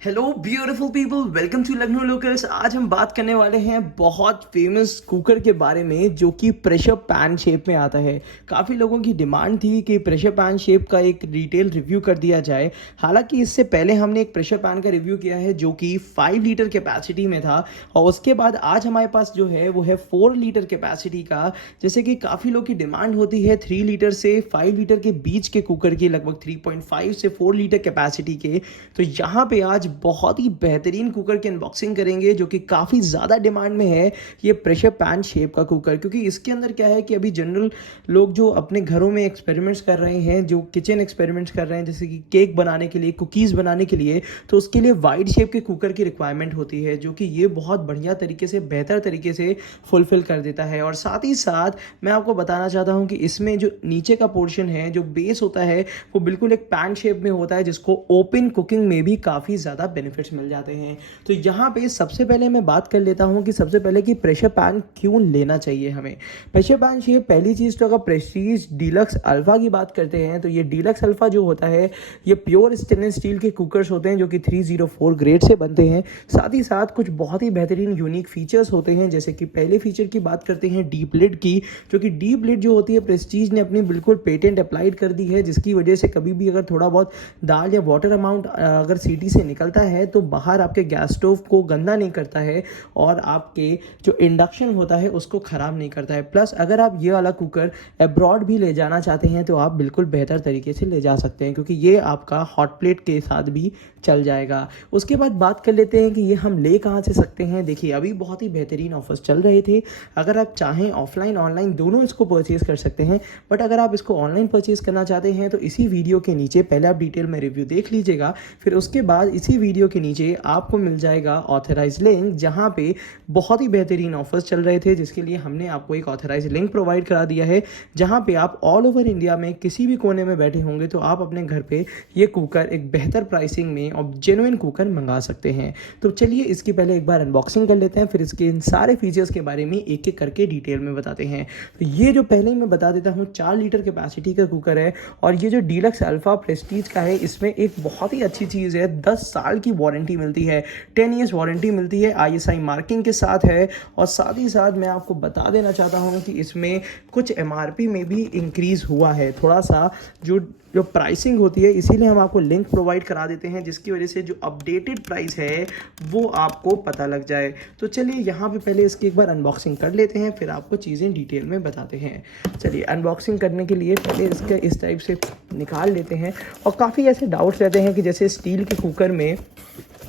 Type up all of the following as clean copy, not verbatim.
Hello beautiful people, welcome to Lucknow locals. आज हम बात करने वाले हैं बहुत फेमस कुकर के बारे में जो कि प्रेशर पैन शेप में आता है। काफ़ी लोगों की डिमांड थी कि प्रेशर पैन शेप का एक डिटेल रिव्यू कर दिया जाए। हालांकि इससे पहले हमने एक प्रेशर पैन का रिव्यू किया है जो कि 5 लीटर कैपेसिटी में था, और उसके बाद आज हमारे पास जो है वो है 4 लीटर कैपेसिटी का। जैसे कि काफ़ी लोग की डिमांड होती है 3 लीटर से 5 लीटर के बीच के कुकर की, लगभग 3.5 से 4 लीटर कैपेसिटी के। तो यहाँ पे आज बहुत ही बेहतरीन कुकर की अनबॉक्सिंग करेंगे जो कि काफ़ी ज़्यादा डिमांड में है, ये प्रेशर पैन शेप का कुकर। क्योंकि इसके अंदर क्या है कि अभी जनरल लोग जो अपने घरों में एक्सपेरिमेंट्स कर रहे हैं, जो किचन एक्सपेरिमेंट्स कर रहे हैं, जैसे कि केक बनाने के लिए, कुकीज़ बनाने के लिए, तो उसके लिए वाइड शेप के कुकर की रिक्वायरमेंट होती है, जो कि ये बहुत बढ़िया तरीके से, बेहतर तरीके से फुलफिल कर देता है। और साथ ही साथ मैं आपको बताना चाहता हूँ कि इसमें जो नीचे का पोर्शन है, जो बेस होता है, वो बिल्कुल एक पैन शेप में होता है, जिसको ओपन कुकिंग में भी काफ़ी ज़्यादा बेनिफिट्स मिल जाते हैं। तो यहाँ पे सबसे पहले मैं बात कर लेता हूँ कि सबसे पहले कि प्रेशर पैन क्यों लेना चाहिए हमें। प्रेशर पैन शेप, पहली चीज़ तो अगर प्रेस्टीज डीलक्स अल्फा की बात करते हैं तो ये डीलक्स अल्फा जो होता है, ये प्योर स्टेनलेस स्टील के कुकर्स होते हैं जो कि 304 ग्रेड से बनते हैं। साथ ही साथ कुछ बहुत ही बेहतरीन यूनिक फीचर्स होते हैं, जैसे कि पहले फीचर की बात करते हैं डीप लिड की, जो कि डीप लिड जो होती है प्रेस्टीज ने अपनी बिल्कुल पेटेंट अप्लाइड कर दी है, जिसकी वजह से कभी भी अगर थोड़ा बहुत दाल या वाटर अमाउंट अगर सीटी से निकलता है तो बाहर आपके गैस स्टोव को गंदा नहीं करता है, और आपके जो इंडक्शन होता है उसको ख़राब नहीं करता है। प्लस अगर आप ये वाला कुकर अब्रॉड भी ले जाना चाहते हैं तो आप बिल्कुल बेहतर तरीके से ले जा सकते हैं, क्योंकि ये आपका हॉट प्लेट के साथ भी चल जाएगा। उसके बाद बात कर लेते हैं कि ये हम ले कहाँ से सकते हैं। देखिए, अभी बहुत ही बेहतरीन ऑफर्स चल रहे थे। अगर आप चाहें ऑफलाइन ऑनलाइन दोनों इसको परचेज़ कर सकते हैं, बट अगर आप इसको ऑनलाइन परचेज़ करना चाहते हैं तो इसी वीडियो के नीचे पहले आप डिटेल में रिव्यू देख लीजिएगा, फिर उसके बाद इसी वीडियो के नीचे आपको मिल जाएगा ऑथराइज लिंक, जहाँ पे बहुत ही बेहतरीन ऑफर्स चल रहे थे, जिसके लिए हमने आपको एक ऑथराइज लिंक प्रोवाइड करा दिया है, जहाँ पे आप ऑल ओवर इंडिया में किसी भी कोने में बैठे होंगे तो आप अपने घर पे ये कुकर एक बेहतर प्राइसिंग में और जेन्युइन कुकर मंगा सकते हैं। तो चलिए इसकी पहले एक बार अनबॉक्सिंग कर लेते हैं, फिर इसके इन सारे फीचर्स के बारे में एक एक करके डिटेल में बताते हैं। तो ये जो पहले ही मैं बता देता हूँ, 4 लीटर कैपेसिटी का कुकर है, और ये जो डीलक्स अल्फा प्रेस्टीज का है, इसमें एक बहुत ही अच्छी चीज़ है, 10 साल की वारंटी मिलती है, 10 ईयर्स वारंटी मिलती है, ISI मार्किंग के साथ है। और साथ ही साथ मैं आपको बता देना चाहता हूँ कि इसमें कुछ MRP में भी इंक्रीज़ हुआ है थोड़ा सा, जो प्राइसिंग होती है, इसीलिए हम आपको लिंक प्रोवाइड करा देते हैं, जिसकी वजह से जो अपडेटेड प्राइस है वो आपको पता लग जाए। तो चलिए यहाँ पे पहले इसकी एक बार अनबॉक्सिंग कर लेते हैं, फिर आपको चीज़ें डिटेल में बताते हैं। चलिए अनबॉक्सिंग करने के लिए पहले इसका इस टाइप से निकाल लेते हैं। और काफ़ी ऐसे डाउट्स रहते हैं कि जैसे स्टील के कुकर में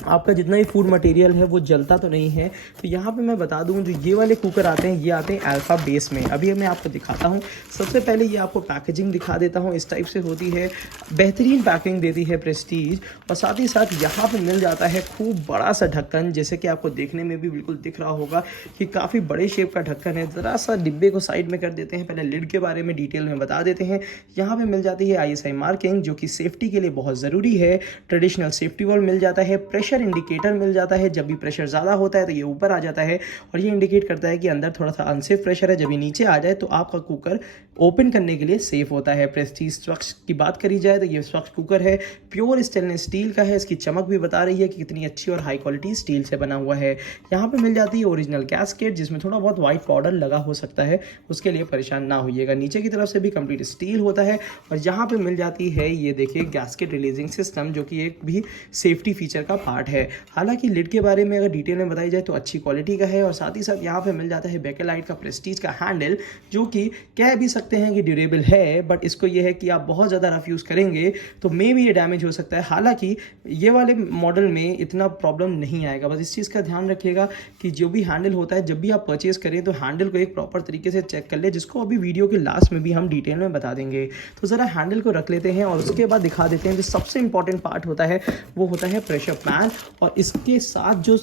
आपका जितना भी फूड मटेरियल है वो जलता तो नहीं है। तो यहाँ पे मैं बता दूँ, जो ये वाले कुकर आते हैं, ये आते हैं अल्फ़ा बेस में। अभी मैं आपको दिखाता हूँ। सबसे पहले ये आपको पैकेजिंग दिखा देता हूँ, इस टाइप से होती है, बेहतरीन पैकिंग देती है प्रेस्टीज। और साथ ही साथ यहाँ पे मिल जाता है खूब बड़ा सा ढक्कन, जैसे कि आपको देखने में भी बिल्कुल दिख रहा होगा कि काफ़ी बड़े शेप का ढक्कन है। ज़रा सा डिब्बे को साइड में कर देते हैं, पहले लिड के बारे में डिटेल में बता देते हैं। यहाँ पर मिल जाती है ISI मार्किंग, जो कि सेफ्टी के लिए बहुत ज़रूरी है। ट्रेडिशनल सेफ्टी वॉल्व मिल जाता है, प्रेशर इंडिकेटर मिल जाता है, जब भी प्रेशर ज़्यादा होता है तो ये ऊपर आ जाता है और ये इंडिकेट करता है कि अंदर थोड़ा सा अनसेफ प्रेशर है। जब ये नीचे आ जाए तो आपका कुकर ओपन करने के लिए सेफ होता है। प्रेस्टीज स्वच्छ की बात करी जाए तो ये स्वच्छ कुकर है, प्योर स्टेनलेस स्टील का है। इसकी चमक भी बता रही है कि कितनी अच्छी और हाई क्वालिटी स्टील से बना हुआ है। यहाँ पे मिल जाती है ओरिजिनल गैसकेट, जिसमें थोड़ा बहुत वाइट पाउडर लगा हो सकता है, उसके लिए परेशान ना होइएगा। नीचे की तरफ से भी कंप्लीट स्टील होता है। और यहाँ पे मिल जाती है, ये देखिए, गैसकेट रिलीजिंग सिस्टम, जो कि एक भी सेफ्टी फीचर का पार्ट है। हालांकि लिड के बारे में अगर डिटेल में बताई जाए तो अच्छी क्वालिटी का है। और साथ ही साथ यहाँ पे मिल जाता है बेकेलाइट का प्रेस्टीज का हैंडल, जो कि कह भी सकते हैं कि ड्यूरेबल है, बट इसको ये है कि आप बहुत ज़्यादा रफ यूज़ करेंगे तो मे भी ये डैमेज हो सकता है। हालांकि ये वाले मॉडल में इतना प्रॉब्लम नहीं आएगा। बस इस चीज़ का ध्यान रखिएगा कि जो भी हैंडल होता है, जब भी आप परचेज करें तो हैंडल को एक प्रॉपर तरीके से चेक कर ले, जिसको अभी वीडियो के लास्ट में भी हम डिटेल में बता देंगे। तो ज़रा हैंडल को रख लेते हैं और उसके बाद दिखा देते हैं जो सबसे इंपॉर्टेंट पार्ट होता है, वो होता है प्रेशर पैन। और इसके साथ जो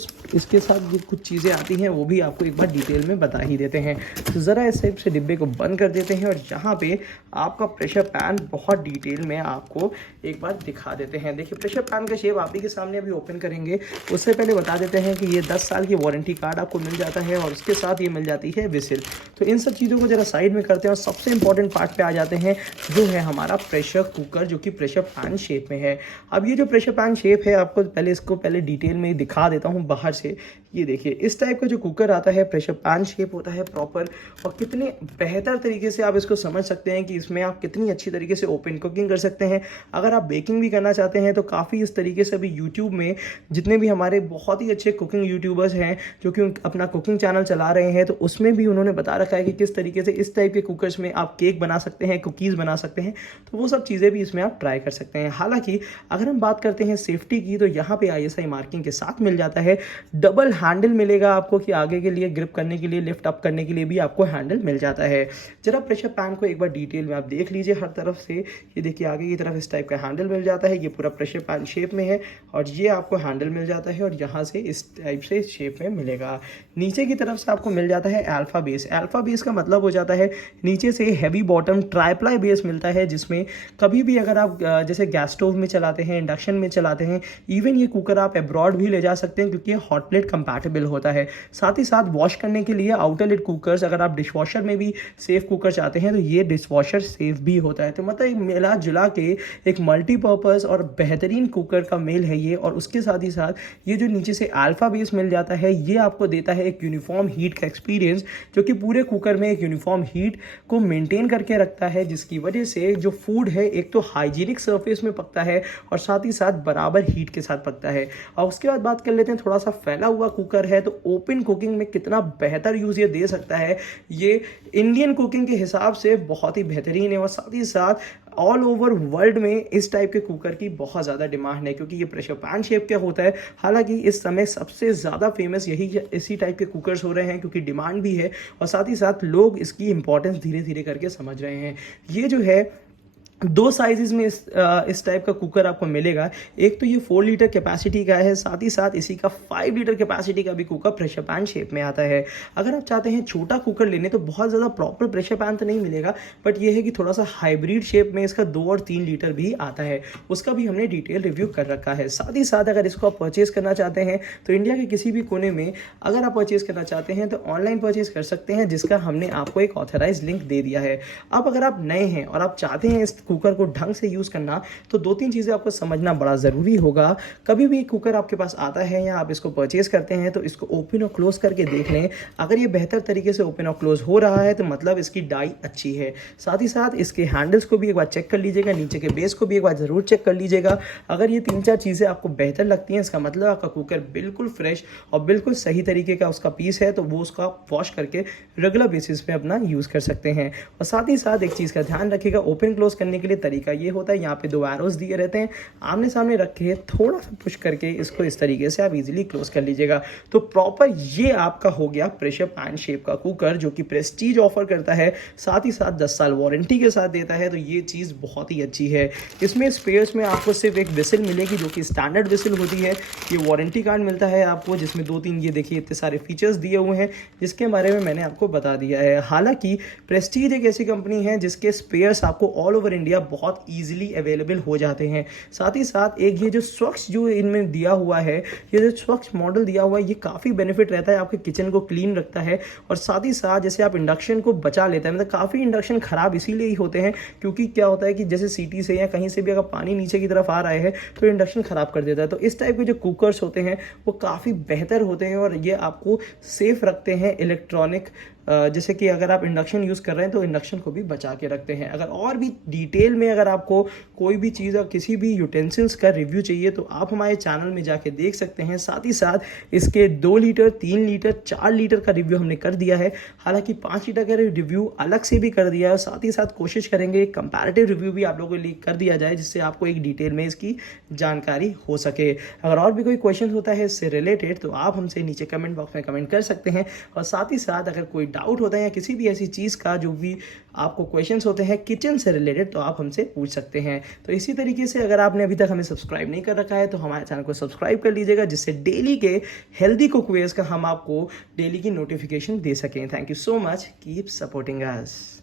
कुछ चीज़ें आती हैं वो भी आपको एक बार डिटेल में बता ही देते हैं। तो ज़रा इस टाइप से डिब्बे को बंद कर देते हैं और यहाँ पे आपका प्रेशर पैन बहुत डिटेल में आपको एक बार दिखा देते हैं। देखिए, प्रेशर पैन का शेप आप ही के सामने अभी ओपन करेंगे। उससे पहले बता देते हैं कि ये 10 साल की वारंटी कार्ड आपको मिल जाता है और उसके साथ ये मिल जाती है विसिल। तो इन सब चीज़ों को ज़रा साइड में करते हैं और सबसे इंपॉर्टेंट पार्ट पे आ जाते हैं, जो है हमारा प्रेशर कुकर, जो कि प्रेशर पैन शेप में है। अब ये जो प्रेशर पैन शेप है, आपको पहले इसको आपको पहले डिटेल में दिखा देता हूँ बाहर से। ये देखिए इस टाइप का जो कुकर आता है, प्रेशर पैन शेप होता है प्रॉपर, और कितने बेहतर तरीके से आप इसको समझ सकते हैं कि इसमें आप कितनी अच्छी तरीके से ओपन कुकिंग कर सकते हैं। अगर आप बेकिंग भी करना चाहते हैं तो काफ़ी इस तरीके से अभी यूट्यूब में जितने भी हमारे बहुत ही अच्छे कुकिंग यूट्यूबर्स हैं जो कि अपना कुकिंग चैनल चला रहे हैं, तो उसमें भी उन्होंने बता रखा है कि किस तरीके से इस टाइप के कुकर्स में आप केक बना सकते हैं, कुकीज़ बना सकते हैं। तो वो सब चीज़ें भी इसमें आप ट्राई कर सकते हैं। हालांकि अगर हम बात करते हैं सेफ्टी की, तो यहाँ पे ISI मार्किंग के साथ मिल जाता है। डबल हैंडल मिलेगा आपको कि आगे के लिए ग्रिप करने के लिए, लिफ्ट अप करने के लिए भी आपको हैंडल मिल जाता है। जरा प्रेशर पैन को एक बार डिटेल में आप देख लीजिए हर तरफ से। ये देखिए आगे की तरफ इस टाइप का हैंडल मिल जाता है, ये पूरा प्रेशर पैन शेप में है, और ये आपको हैंडल मिल जाता है और यहाँ से इस टाइप से शेप में मिलेगा। नीचे की तरफ से आपको मिल जाता है अल्फा बेस। अल्फा बेस का मतलब हो जाता है नीचे से हैवी बॉटम ट्राइप्लाई बेस मिलता है, जिसमें कभी भी अगर आप जैसे गैस स्टोव में चलाते हैं, इंडक्शन में चलाते हैं, इवन ये कुकर आप अब्रॉड भी ले जा सकते हैं क्योंकि ये हॉट प्लेट कंपैटिबल होता है। साथ ही साथ वॉश करने के लिए आउटर लिड कुकर्स, अगर आप डिशवॉशर में भी सेफ कुकर चाहते हैं तो ये डिशवॉशर सेफ भी होता है। तो मतलब मिला जुला के एक मल्टीपर्पज़ और बेहतरीन कुकर का मेल है ये। और उसके साथ ही साथ ये जो नीचे से अल्फा बेस मिल जाता है, ये आपको देता है एक यूनिफॉर्म हीट का एक्सपीरियंस, जो कि पूरे कुकर में एक यूनिफॉर्म हीट को मेंटेन करके रखता है, जिसकी वजह से जो फूड है एक तो हाइजीनिक सरफेस में पकता है और साथ ही साथ बराबर हीट के साथ पकता है। और उसके बाद बात कर लेते हैं, थोड़ा सा फैला हुआ कुकर है तो ओपन कुकिंग में कितना बेहतर यूज़ ये दे सकता है। ये इंडियन कुकिंग के हिसाब से बहुत ही बेहतरीन है, और साथ ही साथ ऑल ओवर वर्ल्ड में इस टाइप के कुकर की बहुत ज़्यादा डिमांड है क्योंकि ये प्रेशर पैन शेप का होता है। हालांकि इस समय सबसे ज़्यादा फेमस इसी टाइप के कुकर्स हो रहे हैं क्योंकि डिमांड भी है, और साथ ही साथ लोग इसकी इंपॉर्टेंस धीरे धीरे करके समझ रहे हैं। ये जो है दो साइजेस में इस टाइप का कुकर आपको मिलेगा। एक तो ये 4 लीटर कैपेसिटी का है, साथ ही साथ इसी का 5 लीटर कैपेसिटी का भी कुकर प्रेशर पैन शेप में आता है। अगर आप चाहते हैं छोटा कुकर लेने तो बहुत ज़्यादा प्रॉपर प्रेशर पैन तो नहीं मिलेगा, बट ये है कि थोड़ा सा हाइब्रिड शेप में इसका 2 और 3 लीटर भी आता है, उसका भी हमने डिटेल रिव्यू कर रखा है। साथ ही साथ अगर इसको आप परचेज़ करना चाहते हैं तो इंडिया के किसी भी कोने में अगर आप परचेज़ करना चाहते हैं तो ऑनलाइन परचेज़ कर सकते हैं, जिसका हमने आपको एक ऑथराइज लिंक दे दिया है। अब अगर आप नए हैं और आप चाहते हैं इस कुकर को ढंग से यूज़ करना, तो 2-3 चीज़ें आपको समझना बड़ा ज़रूरी होगा। कभी भी कुकर आपके पास आता है या आप इसको परचेज़ करते हैं तो इसको ओपन और क्लोज़ करके देख लें। अगर ये बेहतर तरीके से ओपन और क्लोज़ हो रहा है तो मतलब इसकी डाई अच्छी है। साथ ही साथ इसके हैंडल्स को भी एक बार चेक कर लीजिएगा, नीचे के बेस को भी एक बार ज़रूर चेक कर लीजिएगा। अगर ये 3-4 चीज़ें आपको बेहतर लगती हैं, इसका मतलब आपका कुकर बिल्कुल फ्रेश और बिल्कुल सही तरीके का उसका पीस है, तो वो उसका वॉश करके रेगुलर बेसिस पे अपना यूज़ कर सकते हैं। और साथ ही साथ एक चीज़ का ध्यान रखिएगा, ओपन क्लोज करने के लिए तरीका ये होता है, यहाँ पे 2 एरोस दिए रहते हैं, आमने सामने रख के थोड़ा सा पुश करके इसको इस तरीके से आप इजीली क्लोज कर लीजिएगा। तो प्रॉपर ये आपका हो गया प्रेशर पैन शेप का कुकर, जो कि प्रेस्टीज ऑफर करता है, साथ ही साथ 10 साल वारंटी के साथ देता है। तो ये चीज़ बहुत ही अच्छी है। इसमें स्पेयर्स में आपको सिर्फ एक विसिल मिलेगी जो कि स्टैंडर्ड विसिल होती है। ये वारंटी कार्ड मिलता है आपको, जिसमें 2-3 ये देखिए इतने सारे फीचर्स दिए हुए हैं, जिसके बारे में मैंने आपको बता दिया है। हालांकि प्रेस्टीज एक ऐसी कंपनी है जिसके स्पेयर्स आपको ऑल ओवर इंडिया बहुत ईजिली अवेलेबल हो जाते हैं। साथ ही साथ एक ये जो स्वच्छ जो इनमें दिया हुआ है, ये जो स्वच्छ मॉडल दिया हुआ है, ये काफ़ी बेनिफिट रहता है, आपके किचन को क्लीन रखता है। और साथ ही साथ जैसे आप इंडक्शन को बचा लेते हैं, मतलब काफ़ी इंडक्शन ख़राब इसीलिए ही होते हैं क्योंकि क्या होता है कि जैसे सीटी से या कहीं से भी अगर पानी नीचे की तरफ आ रहा है तो इंडक्शन ख़राब कर देता है। तो इस टाइप के जो कुकर्स होते हैं वो काफ़ी बेहतर होते हैं और ये आपको सेफ रखते हैं इलेक्ट्रॉनिक, जैसे कि अगर आप इंडक्शन यूज़ कर रहे हैं तो इंडक्शन को भी बचा के रखते हैं। अगर और भी डिटेल में अगर आपको कोई भी चीज़ और किसी भी यूटेंसिल्स का रिव्यू चाहिए तो आप हमारे चैनल में जाके देख सकते हैं। साथ ही साथ इसके 2 लीटर, 3 लीटर, 4 लीटर का रिव्यू हमने कर दिया है। हालांकि 5 लीटर का रिव्यू अलग से भी कर दिया है। साथ ही साथ कोशिश करेंगे एक कंपैरेटिव रिव्यू भी आप लोगों के लिए कर दिया जाए, जिससे आपको एक डिटेल में इसकी जानकारी हो सके। अगर और भी कोई क्वेश्चन होता है इससे रिलेटेड तो आप हमसे नीचे कमेंट बॉक्स में कमेंट कर सकते हैं। और साथ ही साथ अगर कोई डाउट होता है या किसी भी ऐसी चीज़ का जो भी आपको क्वेश्चंस होते हैं किचन से रिलेटेड, तो आप हमसे पूछ सकते हैं। तो इसी तरीके से अगर आपने अभी तक हमें सब्सक्राइब नहीं कर रखा है तो हमारे चैनल को सब्सक्राइब कर लीजिएगा, जिससे डेली के हेल्दी कुकवेयर्स का हम आपको डेली की नोटिफिकेशन दे सकें। Thank you so much, keep supporting us.